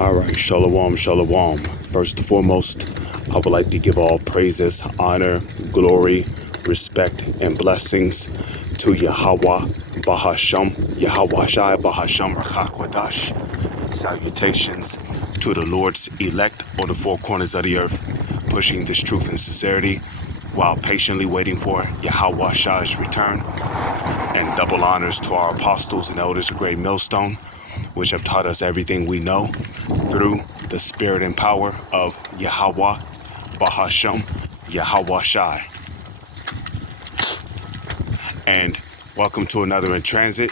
All right, shalom, shalom. First and foremost, I would like to give all praises, honor, glory, respect, and blessings to Yahweh, Bahasham, Yahweh Shai, Bahasham, Rachakwadash. Salutations to the Lord's elect on the four corners of the earth, pushing this truth and sincerity while patiently waiting for Yahweh Shai's return. And double honors to our apostles and elders of Great Millstone, which have taught us everything we know through the spirit and power of Yahweh, Bahasham, Yahweh Shai. And welcome to another In Transit,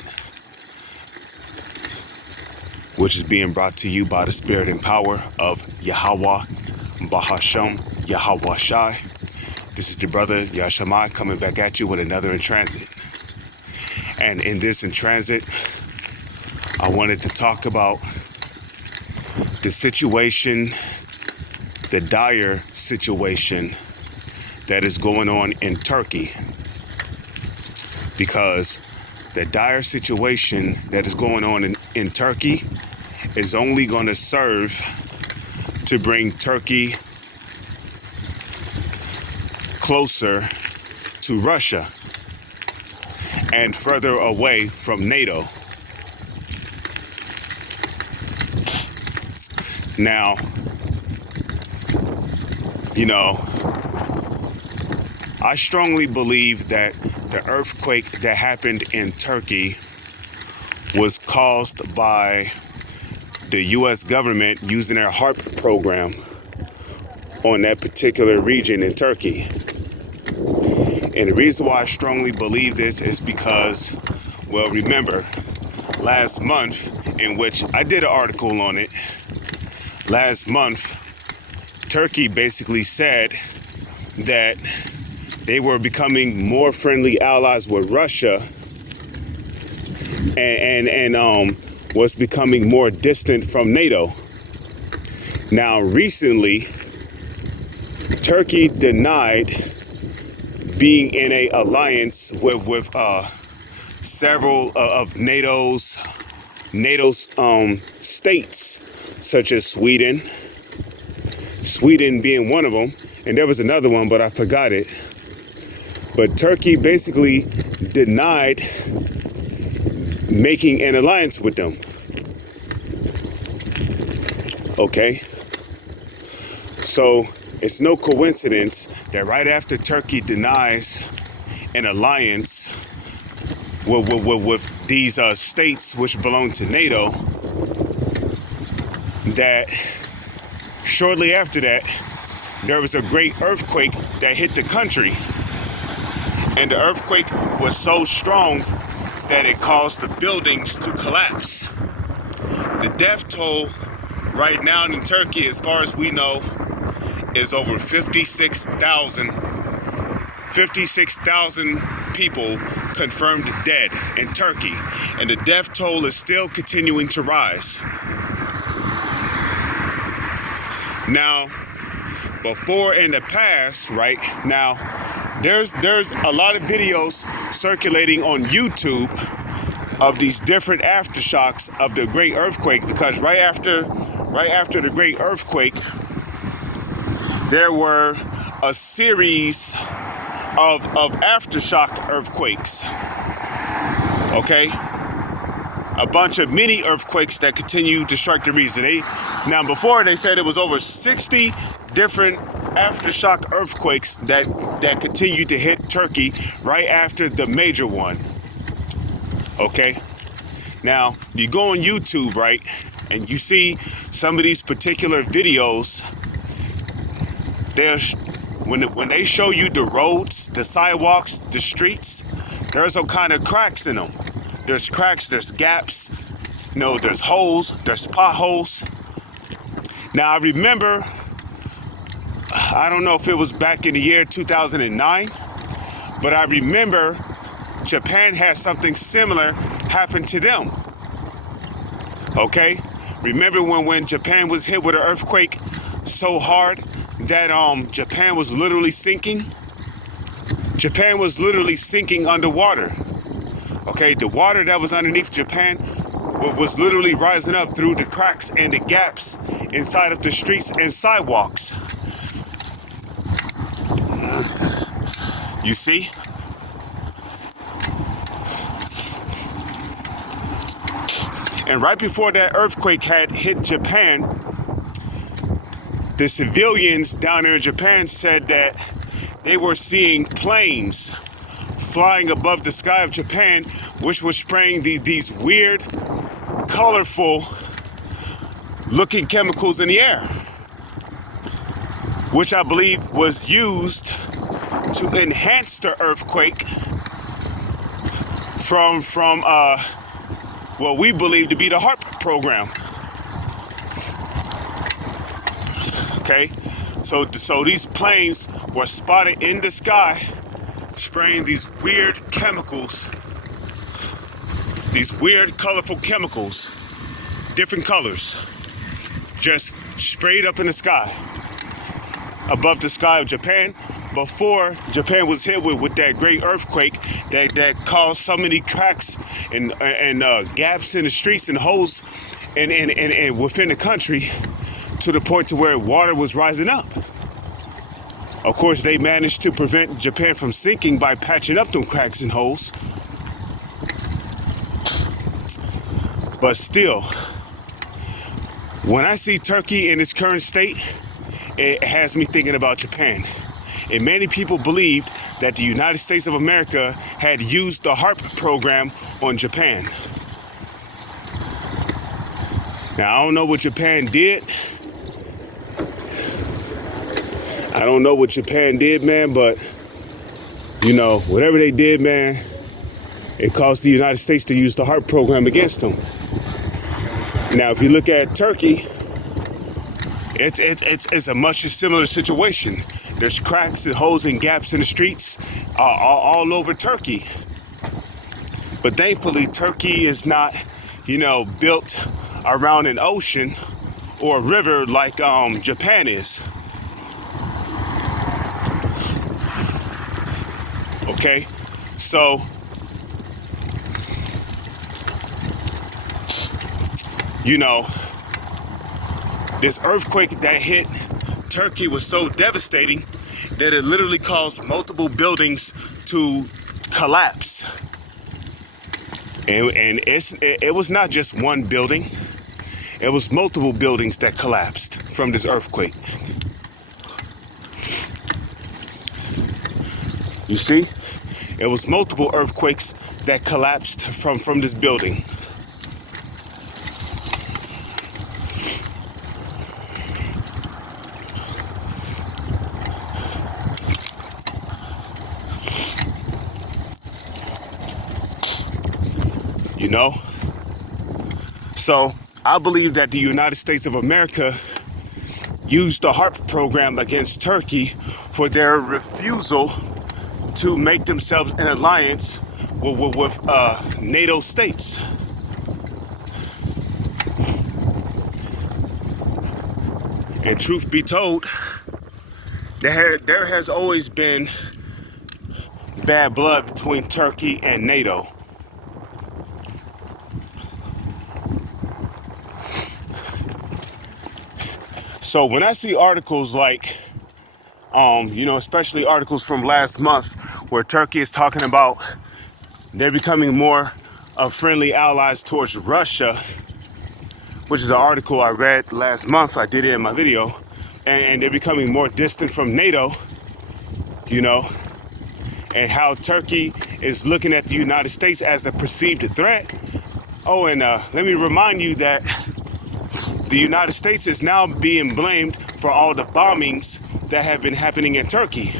which is being brought to you by the spirit and power of Yahweh, Bahasham, Yahweh Shai. This is your brother Yashamai coming back at you with another In Transit. And in this In Transit, I wanted to talk about the situation, the dire situation that is going on in Turkey. Because the dire situation that is going on in Turkey is only going to serve to bring Turkey closer to Russia and further away from NATO. Now, I strongly believe that the earthquake that happened in Turkey was caused by the U.S. government using their HARP program on that particular region in Turkey. And the reason why I strongly believe this is because, well, remember, last month, in which I did an article on it, last month, Turkey basically said that they were becoming more friendly allies with Russia and was becoming more distant from NATO. Now, recently, Turkey denied being in an alliance with several of NATO's states, such as Sweden being one of them, and there was another one, but I forgot it. But Turkey basically denied making an alliance with them. Okay? So it's no coincidence that right after Turkey denies an alliance with these states which belong to NATO, that shortly after that, there was a great earthquake that hit the country. And the earthquake was so strong that it caused the buildings to collapse. The death toll right now in Turkey, as far as we know, is over 56,000 people confirmed dead in Turkey. And the death toll is still continuing to rise. Now, before in the past, right now, there's a lot of videos circulating on YouTube of these different aftershocks of the great earthquake, because right after the great earthquake, there were a series of aftershock earthquakes. Okay? A bunch of mini earthquakes that continue to strike the region. Now, before they said it was over 60 different aftershock earthquakes that continued to hit Turkey right after the major one. Okay? Now, you go on YouTube, right, and you see some of these particular videos. When they show you the roads, the sidewalks, the streets, there's all kind of cracks in them. There's cracks, there's gaps, there's holes, there's potholes. Now, I remember, I don't know if it was back in the year 2009, but I remember Japan had something similar happen to them. Okay? Remember when Japan was hit with an earthquake so hard that Japan was literally sinking? Japan was literally sinking underwater. Okay, the water that was underneath Japan was literally rising up through the cracks and the gaps inside of the streets and sidewalks. You see? And right before that earthquake had hit Japan, the civilians down there in Japan said that they were seeing planes flying above the sky of Japan, which was spraying these weird, colorful looking chemicals in the air, which I believe was used to enhance the earthquake from what we believe to be the HAARP program. Okay, so these planes were spotted in the sky spraying these weird chemicals, these weird colorful chemicals, different colors, just sprayed up in the sky, above the sky of Japan, before Japan was hit with that great earthquake that caused so many cracks and gaps in the streets and holes and within the country, to the point to where water was rising up. Of course, they managed to prevent Japan from sinking by patching up them cracks and holes. But still, when I see Turkey in its current state, it has me thinking about Japan. And many people believed that the United States of America had used the HAARP program on Japan. Now, I don't know what Japan did. I don't know what Japan did, man, but, you know, whatever they did, man, it caused the United States to use the HAARP program against them. Now, if you look at Turkey, it's a much similar situation. There's cracks and holes and gaps in the streets all over Turkey. But thankfully, Turkey is not, you know, built around an ocean or a river like Japan is. Okay, so you know, this earthquake that hit Turkey was so devastating that it literally caused multiple buildings to collapse. And it was not just one building, it was multiple buildings that collapsed from this earthquake. You see? It was multiple earthquakes that collapsed from this building. You know? So I believe that the United States of America used the HAARP program against Turkey for their refusal to make themselves an alliance with NATO states. And truth be told, there has always been bad blood between Turkey and NATO. So when I see articles like, you know, especially articles from last month where Turkey is talking about they're becoming more of friendly allies towards Russia, which is an article I read last month. I did it in my video. And they're becoming more distant from NATO, you know, and how Turkey is looking at the United States as a perceived threat. Oh, and let me remind you that the United States is now being blamed for all the bombings that have been happening in Turkey.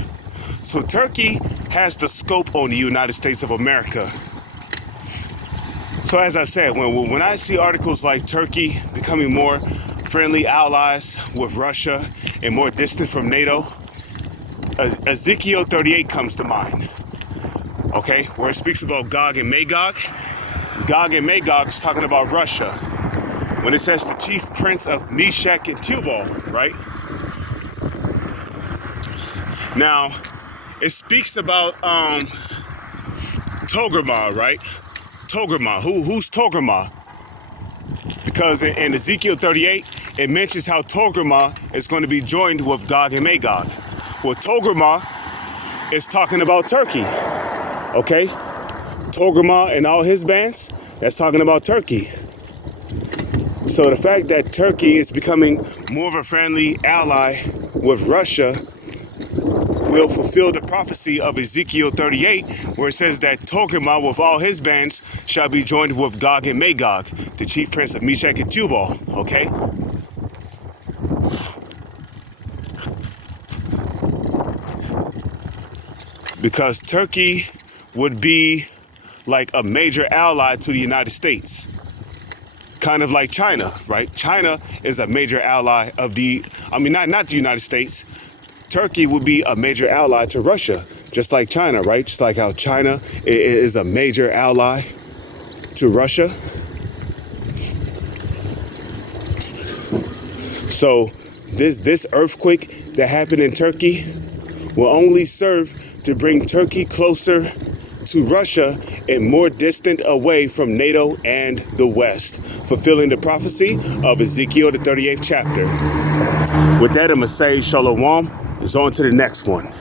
So Turkey has the scope on the United States of America. So as I said, when I see articles like Turkey becoming more friendly allies with Russia and more distant from NATO, Ezekiel 38 comes to mind. Okay, where it speaks about Gog and Magog. Gog and Magog is talking about Russia. When it says the chief prince of Meshach and Tubal, right? Now, it speaks about Togarmah, right? Togarmah. Who's Togarmah? because in Ezekiel 38, it mentions how Togarmah is going to be joined with Gog and Magog. Well, Togarmah is talking about Turkey, okay? Togarmah and all his bands, that's talking about Turkey. So the fact that Turkey is becoming more of a friendly ally with Russia will fulfill the prophecy of Ezekiel 38, where it says that Togarmah with all his bands shall be joined with Gog and Magog, the chief prince of Meshech and Tubal, okay? Because Turkey would be like a major ally to the United States. Kind of like China, right? China is a major ally of not the United States. Turkey would be a major ally to Russia, just like China, right? Just like how China is a major ally to Russia. So this earthquake that happened in Turkey will only serve to bring Turkey closer to Russia and more distant away from NATO and the West, fulfilling the prophecy of Ezekiel, the 38th chapter. With that, I'm going to say shalom. It's on to the next one.